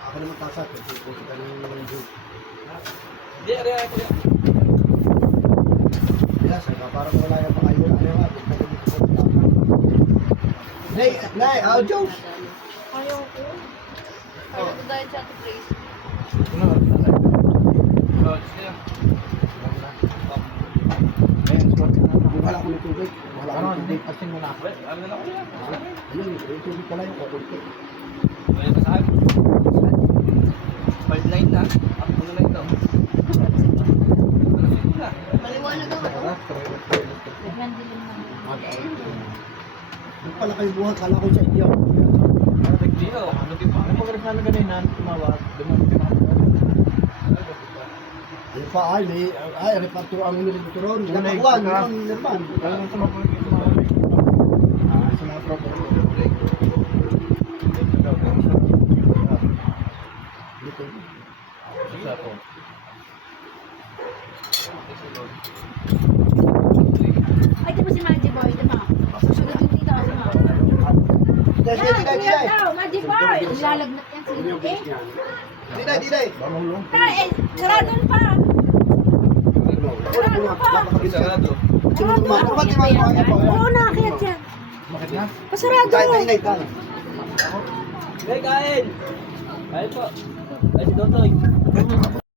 Ako naman tasat. Hindi, ari ko yan. Yes, parang wala yung pakayo. Ano nga? Nay, Jones. Ayaw ko. Ayaw ko dahil sa ato place. Oh, siya. Ayan, sport na. Wala ko ng tubig. Wala ko Ano, ng hindi, tubig. asin mo na. Wait, ano na lang ko yan? Ayun, yung tubig pala yung kukunti. Wala pa sa akin. Part line na. Ako na lang ito. Ano na? Maliwanag ako. Tara, try. Naghandilim na. Yung pala kayo buhat, kala ko sa inyo. Ano big deal? Ano di pa? Ano pag rin namin kanina, tumawag, dumating. Yung pa ay, reparto ang nilito ron. Tunay, Nakakuan, saka- yung nirman. Kaya sa mga pagkakita tumawag. Sa mga tropa ko. Dito. Isa po. Ay, di ba si Magic Boy? Di ba? Susunod yung dito. Di ba? Dito, dito. Magic Boy! Lalagnat yan si eh. Dito. Bamulong. Eh, sarado pa. Sarado. Oo, nakakit yan. Bakit na? Pasarado. Hey, kain! Kain po. Ay, si Totoy.